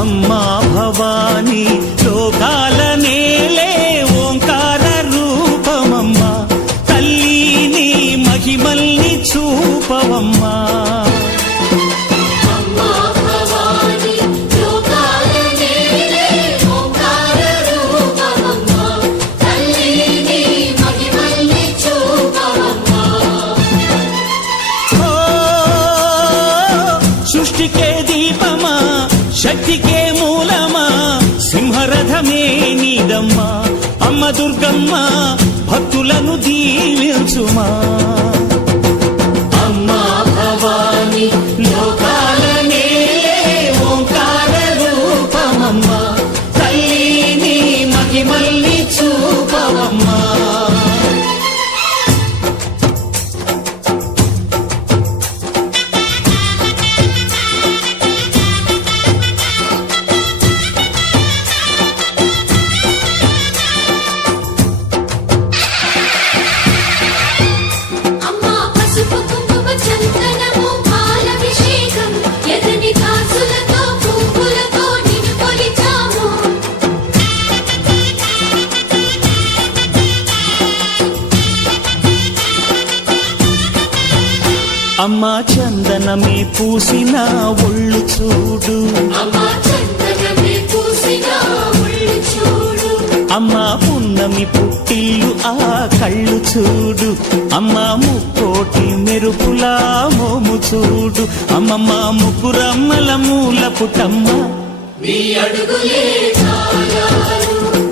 అమ్మా భవాని లోకాల నేలే ఓంకార రూపమమ్మా, తల్లిని మహిమల్ని చూపవమ్మా. సృష్టికే దీపమా, శక్తికే మూలమా, సింహరథమే నీదమ్మా. అమ్మ దుర్గమ్మ భక్తులను దీవించుమా. అమ్మా భవాని లోకాల నేలే ఓంకార రూపమమ్మా, తల్లిని మహిమల్ని చూపవమ్మా. అమ్మా చందనమే పూసిన ఒళ్ళు చూడు, అమ్మా పున్నమి పుట్టిల్లు ఆ కళ్ళు చూడు, అమ్మా ముక్కోటి మెరుపులా మోము చూడు. అమ్మమ్మ ముగ్గురమ్మల మూల పుటమ్మ,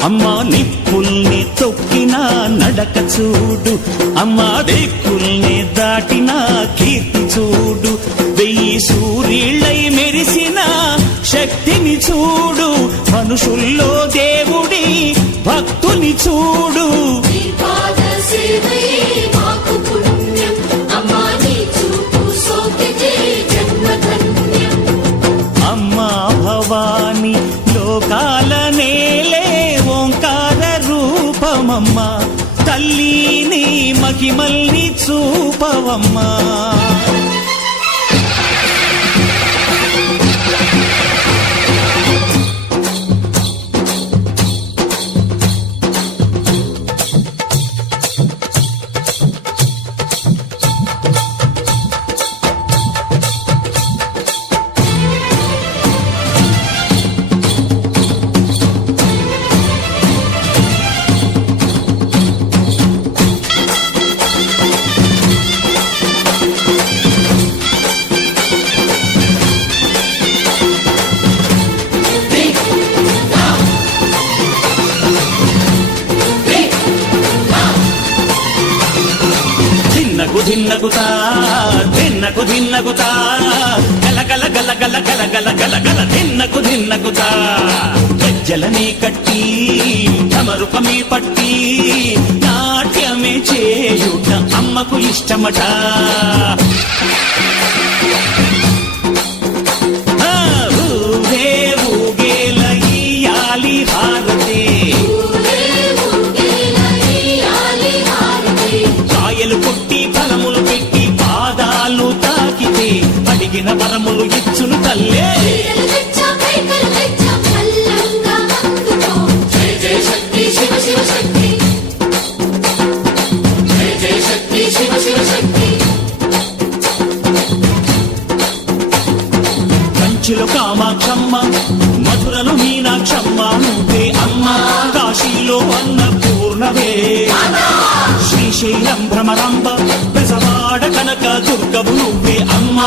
అమ్మా నిప్పుల్ని తొక్కిన నడక చూడు, అమ్మా దిక్కుల్ని దాటిన కీర్తి చూడు. 1000 సూర్యుళ్ళై మెరిసిన శక్తిని చూడు, మనుషుల్లో దేవుడి భక్తుని చూడు. అమ్మా భవాని లోకాల నేలే ఓంకార రూపమమ్మా, తల్లిని మహిమల్ని చూపవమ్మా. ధిన్నగుతా ధిన్నకు ధిన్నగుతా గలగల గలగల గలగల గలగల ధిన్నగుతా. గజ్జలనే కట్టి తమరుపమే పట్టి నాట్యమే చేయుట అమ్మకు ఇష్టమట. ఊగే ఊగేల ఈయాలి హారతే, కాయలు కొట్టి ఫలములు పెట్టి పాదాలు తాకితే అడిగిన వరములు ఇచ్చును తల్లే. కంచిలో కామాక్షమ్మ, మధురలో మీనాక్షమ్మ నువ్వే అమ్మ, కాశీలో అన్నపూర్ణవే, శ్రీశైలం భ్రమరాంబ, పెసవాడ కనక దుర్గవు నువ్వే అమ్మ,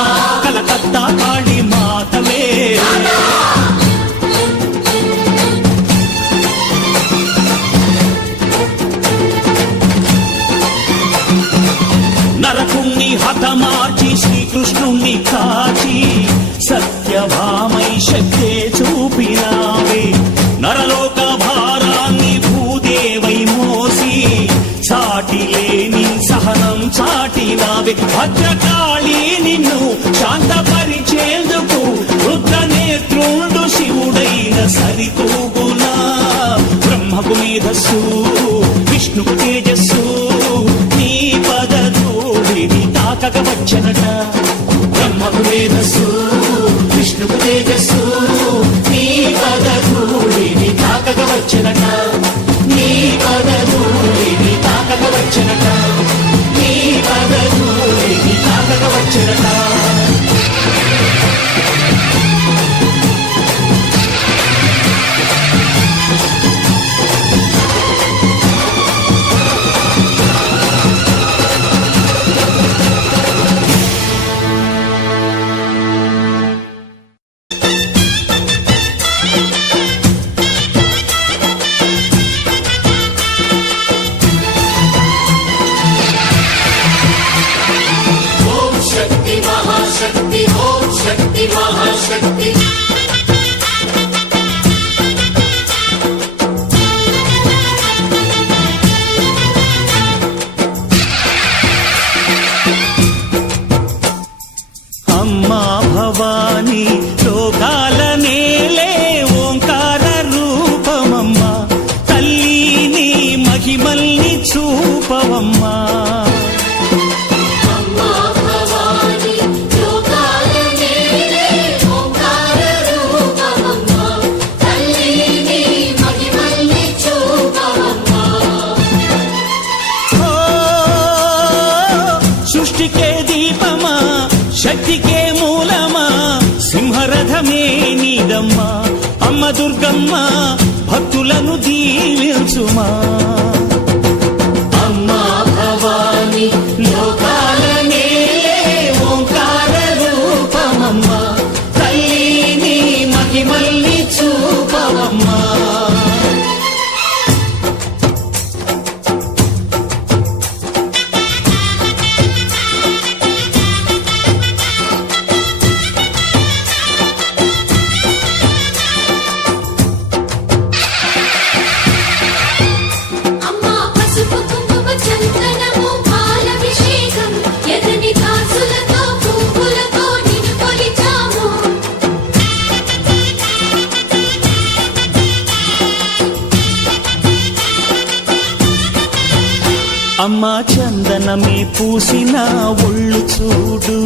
కలకత్తా కాళీ మాతవే. నరకుణ్ణి హతమార్చి శ్రీకృష్ణుణ్ణి కాచి సత్యభామై శక్తే చూపినావే, నరలోక భారాన్ని భూదేవై మోసి సాటి లేని సహనం చాటినావే. భద్రకాళి నిన్ను శాంతపరిచేందుకు రుద్ర నేత్రుండు శివుడైన సరితూగునా. బ్రహ్మకు మేధస్సు విష్ణుకు తేజస్సు నీ పదధూళిని తాకక వచ్చనట బ్రహ్మకు మేధస్సు విష్ణుకు తేజస్సు నీ పదధూళిని తాకక వచ్చనట నీ పదధూళిని తాకక వచ్చనట నీ పదధూళిని తాకక వచ్చనట महाशक्ति అమ్మా భవాని లోకాల నేలే ఓంకార రూపమమ్మా తల్లిని మహిమల్ని చూపవమ్మా సృష్టికే దీపమా శక్తికే మూలమా సింహరథమే నీదమ్మా అమ్మ దుర్గమ్మ భక్తులను దీవించుమా అమ్మా భవాని లోకాల నేలే ఓంకార రూపమమ్మా తల్లిని మహిమల్ని చూపవమ్మా అమ్మా చందనమే పూసిన ఒళ్ళు చూడు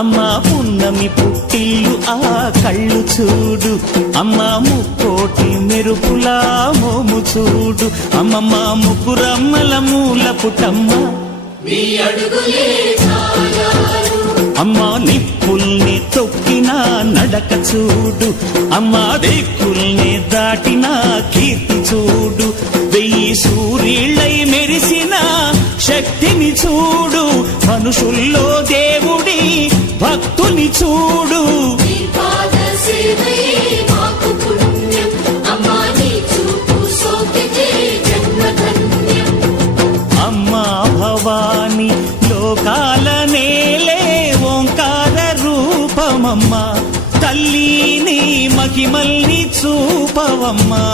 అమ్మా పున్నమి పుట్టిల్లు ఆ కళ్ళు చూడు అమ్మా ముక్కోటి మెరుపులా మోము చూడు అమ్మమ్మ ముగ్గురమ్మల మూల పుటమ్మ అమ్మా నిప్పుల్ని తొక్కిన నడక చూడు అమ్మా దిక్కుల్ని దాటిన కీర్తి చూడు 1000 సూర్యుళ్ళై మెరిసిన శక్తిని చూడు మనుషుల్లో దేవుడి భక్తుని చూడు అమ్మా భవాని లోకాల నేలే ఓంకార రూపమమ్మా తల్లిని మహిమల్ని చూపవమ్మా